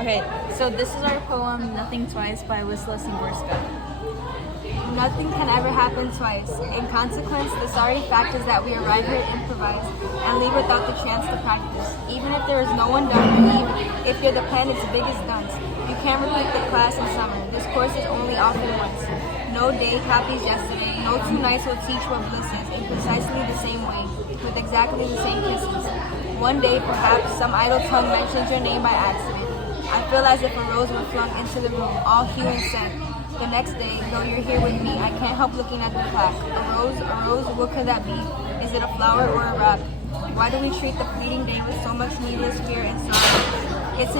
Okay, so this is our poem, Nothing Twice by Szymborska. Nothing can ever happen twice. In consequence, the sorry fact is that we arrive here improvised and leave without the chance to practice. Even if there is no one done for you, if you're the planet's biggest dunce, you can't repeat the class in summer. This course is only offered once. No day copies yesterday. No two nights will teach what bliss is in precisely the same way, with exactly the same kisses. One day, perhaps, some idle tongue mentions your name by accident. I feel as if a rose were flung into the room, all hue and scent. The next day, though you're here with me, I can't help looking at the plaque. A rose, what could that be? Is it a flower or a wrap? Why do we treat the fleeting day with so much needless fear and sorrow? It's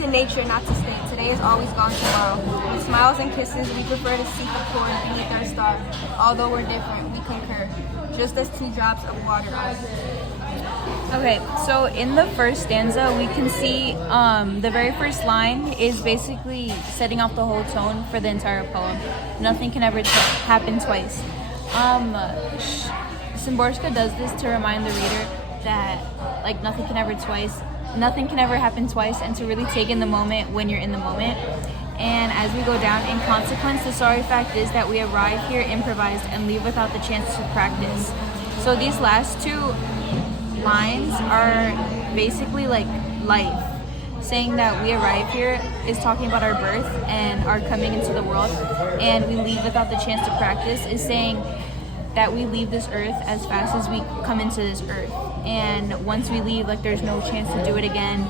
in nature not to stay. Today is always gone tomorrow. With smiles and kisses, we prefer to seek a chord beneath our star. Although we're different, we concur, just as 2 drops of water are. Okay, so in the first stanza, we can see the very first line is basically setting off the whole tone for the entire poem. Nothing can ever happen twice. Szymborska does this to remind the reader that nothing can ever happen twice, and to really take in the moment when you're in the moment. And as we go down, in consequence, the sorry fact is that we arrive here improvised and leave without the chance to practice. So these last 2 lines are basically like life, saying that we arrive here is talking about our birth and our coming into the world, and we leave without the chance to practice is saying that we leave this earth as fast as we come into this earth, and once we leave, there's no chance to do it again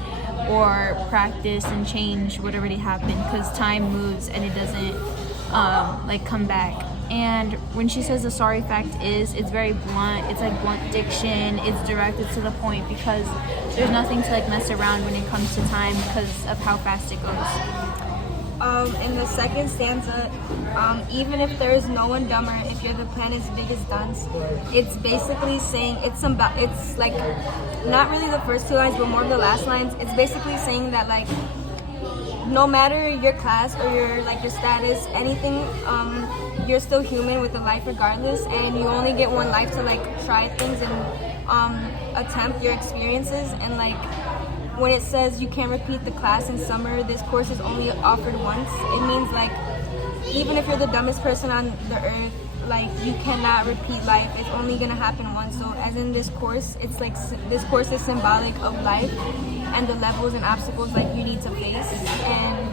or practice and change what already happened, because time moves and it doesn't come back. And when she says the sorry fact is, it's very blunt. It's blunt diction. It's directed to the point, because there's nothing to mess around when it comes to time because of how fast it goes. In the second stanza, even if there is no one dumber, if you're the planet's biggest dunce, it's basically saying it's not really the first 2 lines, but more of the last lines. It's basically saying that no matter your class or your status, anything, you're still human with a life regardless, and you only get one life to try things and attempt your experiences. And when it says you can't repeat the class in summer, this course is only offered once, it means even if you're the dumbest person on the earth, you cannot repeat life. It's only gonna happen once. So as in this course, it's this course is symbolic of life and the levels and obstacles you need to face. And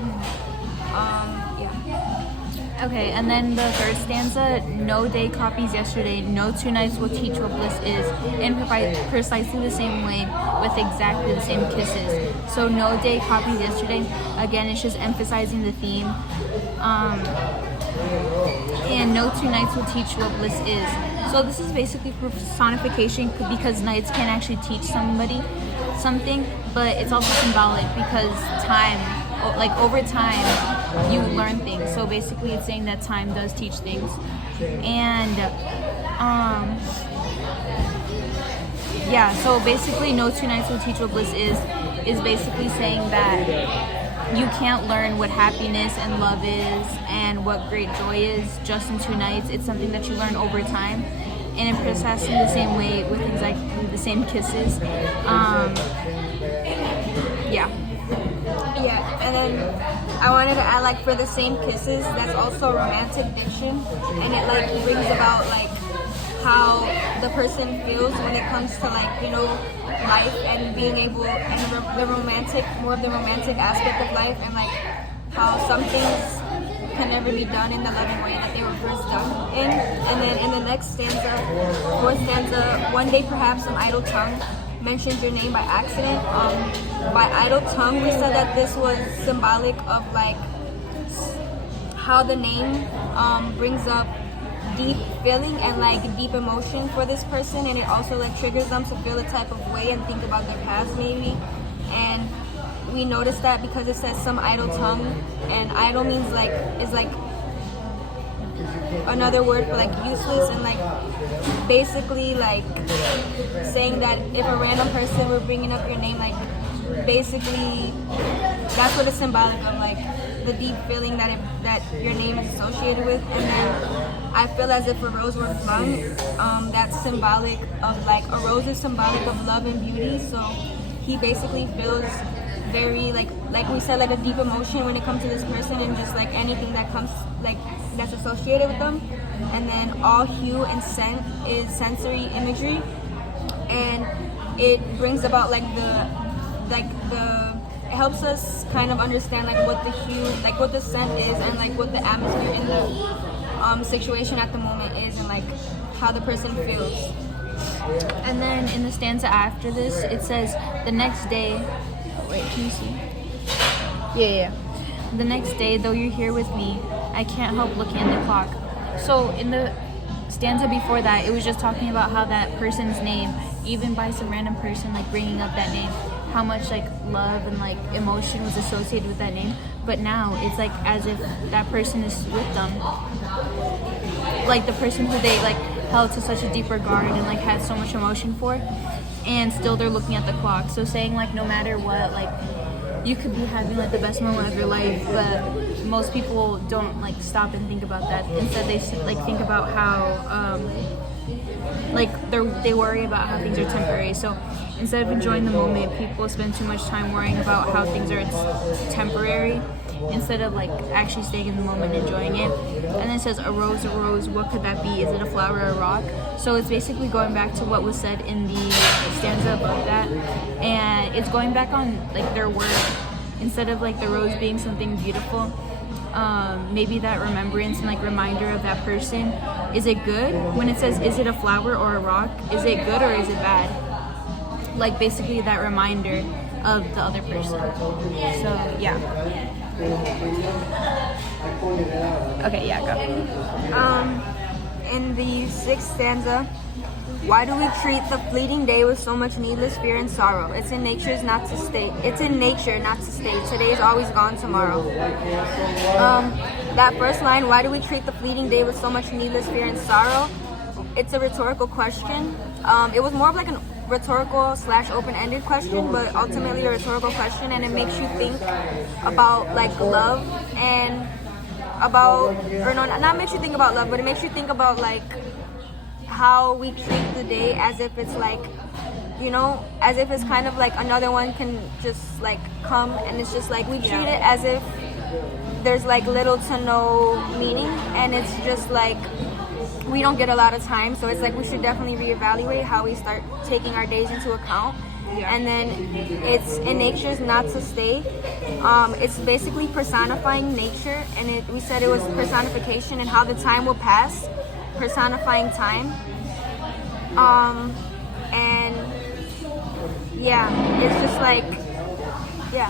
Okay, and then the third stanza, no day copies yesterday, no 2 nights will teach what bliss is, in precisely the same way, with exactly the same kisses. So no day copies yesterday, again, it's just emphasizing the theme. And no 2 nights will teach what bliss is. So this is basically personification, because nights can actually teach somebody something, but it's also symbolic because time, over time, you learn things. So basically it's saying that time does teach things. And so basically no 2 nights will teach what bliss is basically saying that you can't learn what happiness and love is and what great joy is just in 2 nights. It's something that you learn over time, and in precisely the same way, with exactly the same kisses. And then I wanted to add, for the same kisses, that's also romantic diction, and it brings about how the person feels when it comes to life and being able, and more of the romantic aspect of life, and how some things can never be done in the loving way that they were first done in. And then in the next stanza, 4th stanza, one day perhaps some idle tongue mentioned your name by accident. By idle tongue, we said that this was symbolic of how the name brings up deep feeling and deep emotion for this person, and it also triggers them to feel a type of way and think about their past maybe. And we noticed that because it says some idle tongue, and idle means is another word for useless, and basically saying that if a random person were bringing up your name, basically that's what it's symbolic of, the deep feeling that your name is associated with. And then I feel as if a rose were flung, that's symbolic of a rose is symbolic of love and beauty. So he basically feels very like we said, like a deep emotion when it comes to this person, and just like anything that comes like that's associated with them. And then all hue and scent is sensory imagery, and it brings about like the it helps us kind of understand like what the hue, like what the scent is, and like what the atmosphere in the situation at the moment is, and like how the person feels. And then in the stanza after this, it says, the next day, wait, can you see? Yeah. The next day, though you're here with me, I can't help looking at the clock. So in the stanza before that, it was just talking about how that person's name, even by some random person, like bringing up that name, how much like love and like emotion was associated with that name. But now it's like as if that person is with them, like the person who they like held to such a deep regard and like had so much emotion for, and still they're looking at the clock. So saying like no matter what, like you could be having like the best moment of your life, but most people don't like stop and think about that. Instead they like think about how like they worry about how things are temporary. So instead of enjoying the moment, people spend too much time worrying about how things are temporary, instead of like actually staying in the moment and enjoying it. And then it says, a rose, what could that be? Is it a flower or a rock? So it's basically going back to what was said in the stanza above that, and it's going back on like their word. Instead of like the rose being something beautiful, maybe that remembrance and like reminder of that person. Is it good? When it says, is it a flower or a rock? Is it good or is it bad? Like basically that reminder of the other person. So yeah. Okay, yeah, go. In the sixth stanza, why do we treat the fleeting day with so much needless fear and sorrow? It's in nature not to stay. Today is always gone tomorrow. That first line, why do we treat the fleeting day with so much needless fear and sorrow? It's a rhetorical question. It was more of like a rhetorical / open-ended question, but ultimately a rhetorical question, and it makes you think about like love and about, or no, not makes you think about love, but it makes you think about like how we treat the day as if it's like, you know, as if it's kind of like another one can just like come, and it's just like we treat it as if there's like little to no meaning, and it's just like we don't get a lot of time. So it's like we should definitely reevaluate how we start taking our days into account. And then it's in nature's not to stay. It's basically personifying nature, and we said it was personification and how the time will pass, personifying time. And yeah, it's just like, yeah,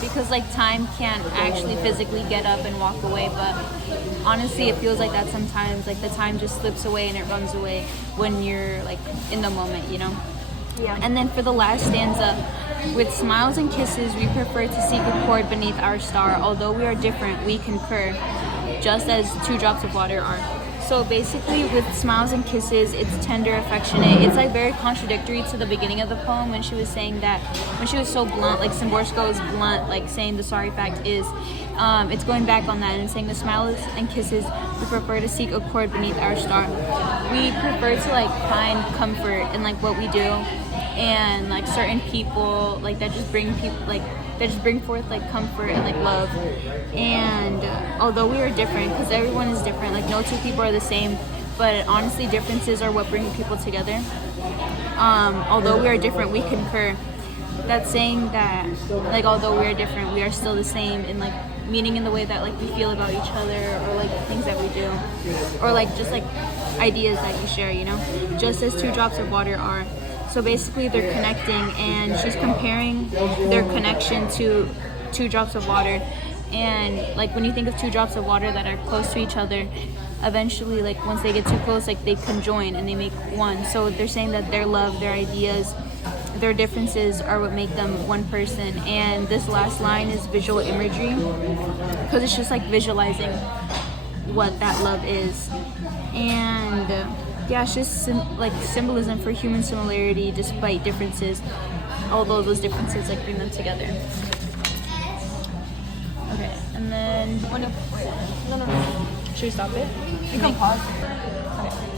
because like time can't actually physically get up and walk away, but honestly it feels like that sometimes. Like the time just slips away and it runs away when you're like in the moment, you know. And then for the last stanza, with smiles and kisses we prefer to seek a chord beneath our star. Although we are different, we concur, just as 2 drops of water are. So basically with smiles and kisses, it's tender, affectionate. It's like very contradictory to the beginning of the poem when she was saying that, when she was so blunt, like Szymborska was blunt, like saying the sorry fact is, it's going back on that and saying the smiles and kisses, we prefer to seek a chord beneath our star. We prefer to like find comfort in like what we do, and like certain people like that just bring people like that just bring forth like comfort and like love. And although we are different, because everyone is different, like no two people are the same, but honestly differences are what bring people together. Although we are different, we concur. That's saying that like although we are different, we are still the same in like meaning, in the way that like we feel about each other, or like the things that we do, or like just like ideas that you share, you know, just as 2 drops of water are. So basically they're connecting, and she's comparing their connection to 2 drops of water. And like when you think of 2 drops of water that are close to each other, eventually like once they get too close, like they conjoin and they make one. So they're saying that their love, their ideas, their differences are what make them one person. And this last line is visual imagery, because it's just like visualizing what that love is. And yeah, it's just like symbolism for human similarity despite differences, although those differences like bring them together. Okay, and then no. Should we stop it? You can pause.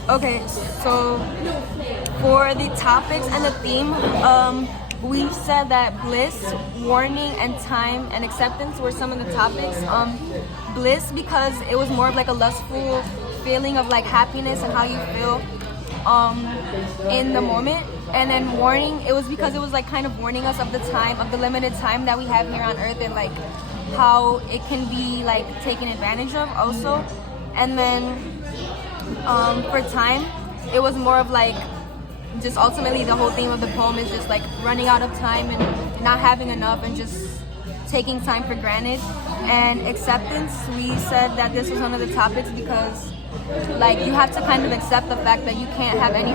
Okay, so for the topics and the theme, we said that bliss, warning, and time and acceptance were some of the topics. Bliss because it was more of like a lustful feeling of like happiness and how you feel in the moment. And then warning, it was because it was like kind of warning us of the time, of the limited time that we have here on earth, and like how it can be like taken advantage of also. And then for time, it was more of like just ultimately the whole theme of the poem is just like running out of time and not having enough and just taking time for granted. And acceptance, we said that this was one of the topics because like you have to kind of accept the fact that you can't have any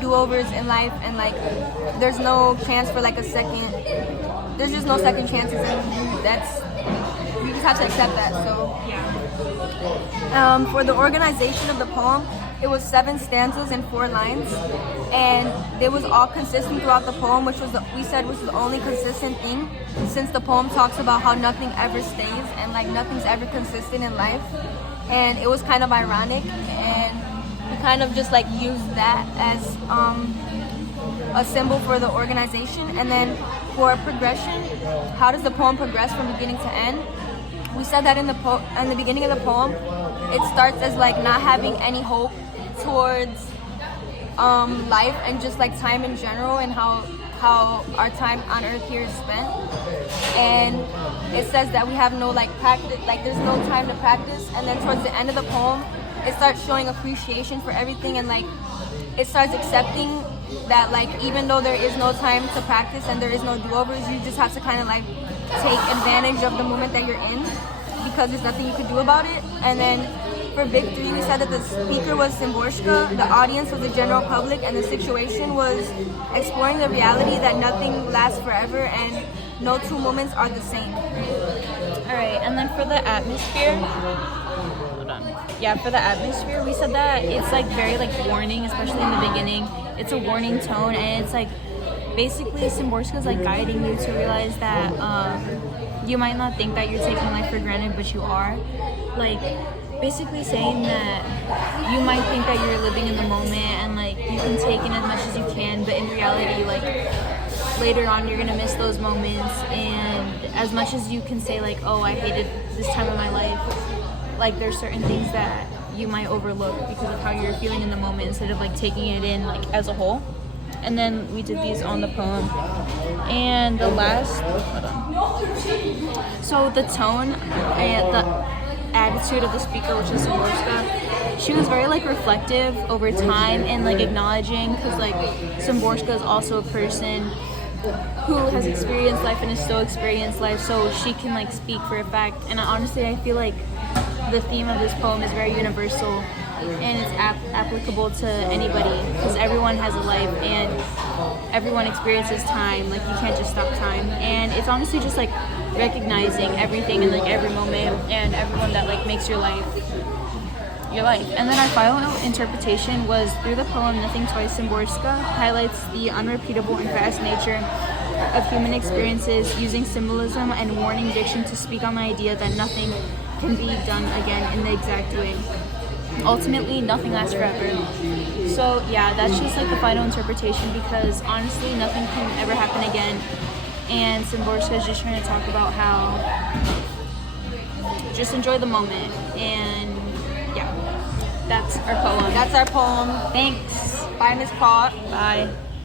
do-overs in life, and like there's no chance for like there's just no second chances, and you just have to accept that. So yeah. For the organization of the poem, it was 7 stanzas and 4 lines, and it was all consistent throughout the poem, which was we said was the only consistent thing, since the poem talks about how nothing ever stays and like nothing's ever consistent in life. And it was kind of ironic, and we kind of just like used that as a symbol for the organization. And then for progression, how does the poem progress from beginning to end? We said that in the beginning of the poem, it starts as like not having any hope towards life and just like time in general, and how our time on earth here is spent. And it says that we have no like practice, like there's no time to practice. And then towards the end of the poem, it starts showing appreciation for everything, and like it starts accepting that like even though there is no time to practice and there is no do-overs, you just have to kind of like take advantage of the moment that you're in, because there's nothing you can do about it. And then for victory, we said that the speaker was Szymborska, the audience was the general public, and the situation was exploring the reality that nothing lasts forever and no 2 moments are the same. Alright, and then for the atmosphere, hold on. Yeah, for the atmosphere, we said that it's like very like warning, especially in the beginning. It's a warning tone, and it's like basically Szymborska is like guiding you to realize that you might not think that you're taking life for granted, but you are. Like basically saying that you might think that you're living in the moment and like you can take in as much as you can, but in reality, like later on you're gonna miss those moments. And as much as you can say like, oh, I hated this time of my life, like there's certain things that you might overlook because of how you're feeling in the moment, instead of like taking it in like as a whole. And then we did these on the poem. And the last, hold on. So the tone and the attitude of the speaker, which is Szymborska, she was very like reflective over time and like acknowledging, because like Szymborska is also a person who has experienced life and is still experiencing life, so she can like speak for a fact. And honestly, I feel like the theme of this poem is very universal, and it's applicable to anybody, because everyone has a life and everyone experiences time. Like you can't just stop time, and it's honestly just like recognizing everything in like every moment and everyone that like makes your life. And then our final interpretation was through the poem Nothing Twice. Szymborska highlights the unrepeatable and vast nature of human experiences, using symbolism and warning diction to speak on the idea that nothing can be done again in the exact way. Ultimately, nothing lasts forever. So yeah, that's just like the final interpretation, because honestly nothing can ever happen again, and Szymborska is just trying to talk about how just enjoy the moment. And yeah, that's our poem. That's our poem. Thanks. Bye, Miss Paul. Bye.